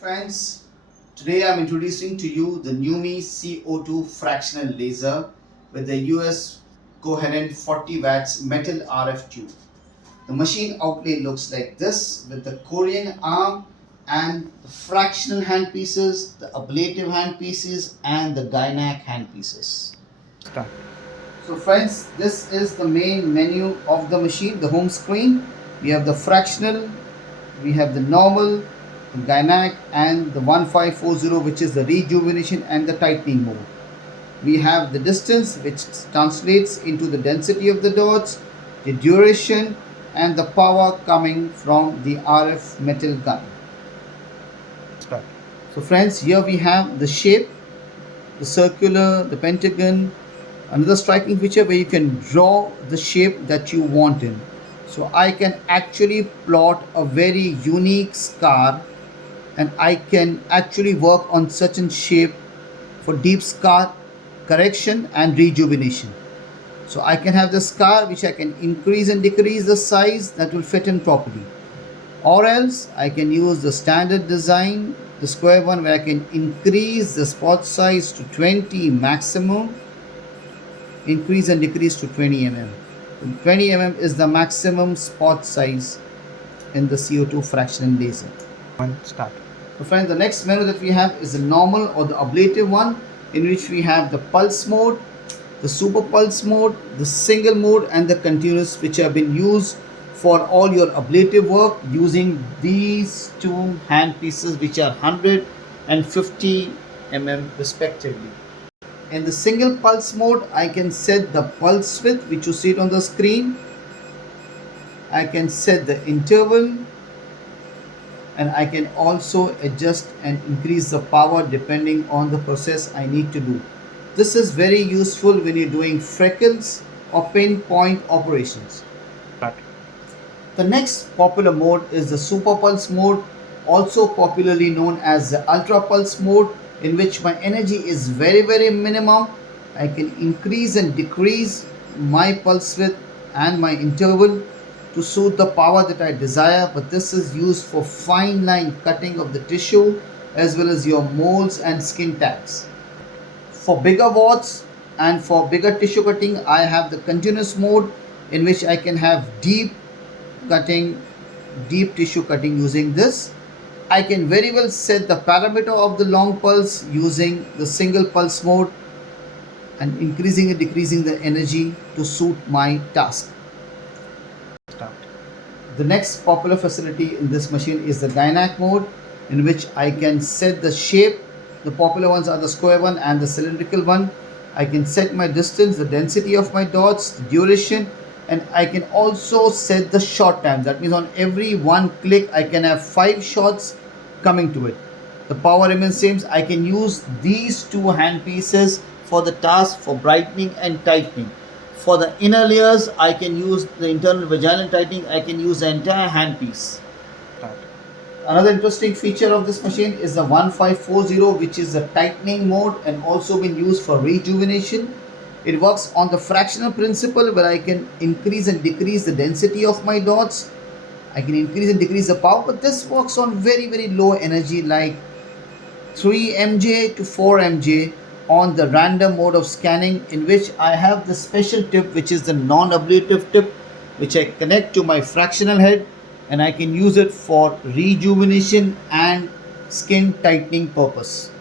Friends, today I'm introducing to you the Numi CO2 Fractional Laser with the US coherent 40 watts metal RF tube. The machine outlay looks like this with the Korean arm and the fractional handpieces, the ablative handpieces and the Gynae handpieces. Start. So friends, this is the main menu of the machine, the home screen. We have the fractional, we have the normal, the Gynae and the 1540, which is the rejuvenation and the tightening mode. We have the distance, which translates into the density of the dots, the duration and the power coming from the RF metal gun. Start. So friends, here we have the shape, the circular, the pentagon. Another striking feature where you can draw the shape that you want in. So I can actually plot a very unique scar, and I can actually work on certain shape for deep scar correction and rejuvenation. So I can have the scar which I can increase and decrease the size that will fit in properly. Or else I can use the standard design, the square one, where I can increase the spot size to 20 maximum, increase and decrease to 20 mm. 20 mm is the maximum spot size in the CO2 fractional laser. Start. So friends, the next menu that we have is the normal or the ablative one, in which we have the pulse mode, the super pulse mode, the single mode and the continuous, which have been used for all your ablative work using these two hand pieces, which are 100 and 50 mm respectively. In the single pulse mode, I can set the pulse width, which you see it on the screen. I can set the interval, and I can also adjust and increase the power depending on the process I need to do. This is very useful when you're doing freckles or pinpoint operations. Start. The next popular mode is the super pulse mode, also popularly known as the ultra pulse mode, in which my energy is very minimum. I can increase and decrease my pulse width and my interval to suit the power that I desire, but this is used for fine line cutting of the tissue as well as your molds and skin tags. For bigger warts and for bigger tissue cutting, I have the continuous mode, in which I can have deep tissue cutting using this. I can very well set the parameter of the long pulse using the single pulse mode and increasing and decreasing the energy to suit my task. Start. The next popular facility in this machine is the Gynae mode, in which I can set the shape. The popular ones are the square one and the cylindrical one. I can set my distance, the density of my dots, the duration, and I can also set the shot time. That means on every one click I can have 5 shots coming to it. The power remains same. I can use these two hand pieces for the task for brightening and tightening. For the inner layers, I can use the internal vaginal tightening. I can use the entire hand piece. Start. Another interesting feature of this machine is the 1540, which is the tightening mode and also been used for rejuvenation. It works on the fractional principle, where I can increase and decrease the density of my dots. I can increase and decrease the power, but this works on very low energy, like 3 mJ to 4 mJ on the random mode of scanning, in which I have the special tip, which is the non-ablative tip, which I connect to my fractional head, and I can use it for rejuvenation and skin tightening purpose.